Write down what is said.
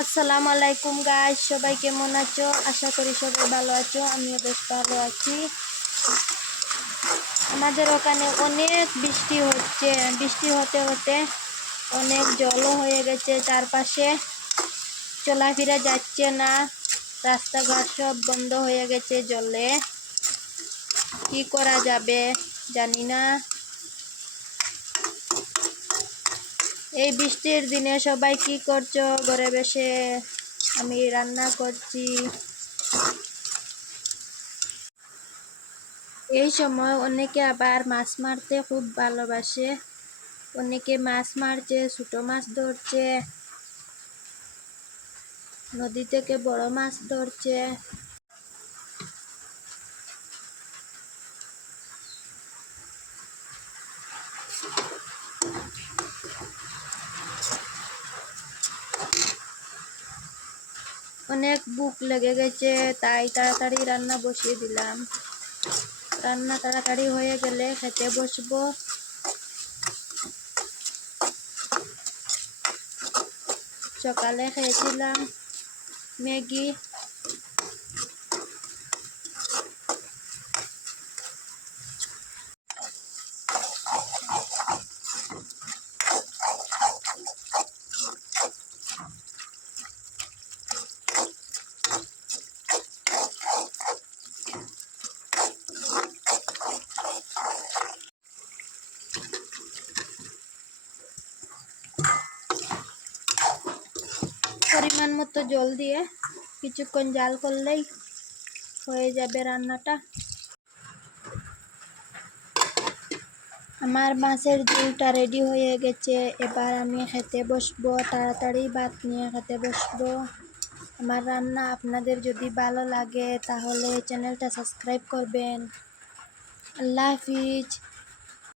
আসসালামু আলাইকুম গাইস সবাই কেমন আছো? আশা করি সবাই ভালো আছো, আমিও বেশ ভালো আছি। আমাদের ওখানে অনেক বৃষ্টি হচ্ছে, বৃষ্টি হতে হতে অনেক জলও হয়ে গেছে চারপাশে। চলাফেরা যাচ্ছে না, রাস্তাঘাট সব বন্ধ হয়ে গেছে জলে। কি করা যাবে জানি না। এই বৃষ্টির দিনে সবাই কি করছ? ঘরে বসে আমি রান্না করছি। এই সময় অনেকে আবার মাছ মারতে খুব ভালোবাসে। অনেকে মাছ মারছে, ছোট মাছ ধরছে, নদী থেকে বড় মাছ ধরছে। অনেক বুক লেগে গেছে, তাই তাড়াতাড়ি রান্না বসিয়ে দিলাম। রান্না তাড়াতাড়ি হয়ে গেলে খেতে বসবো। সকালে খেয়েছিলাম ম্যাগি। পরিমাণ মতো জল দিয়ে কিছুক্ষণ জাল করলেই হয়ে যাবে রান্নাটা। আমার মাছের ঝোলটা রেডি হয়ে গেছে। এবার আমি খেতে বসবো, তাড়াতাড়ি ভাত নিয়ে খেতে বসবো। আমার রান্না আপনাদের যদি ভালো লাগে তাহলে চ্যানেলটা সাবস্ক্রাইব করবেন। আল্লাহ হাফিজ।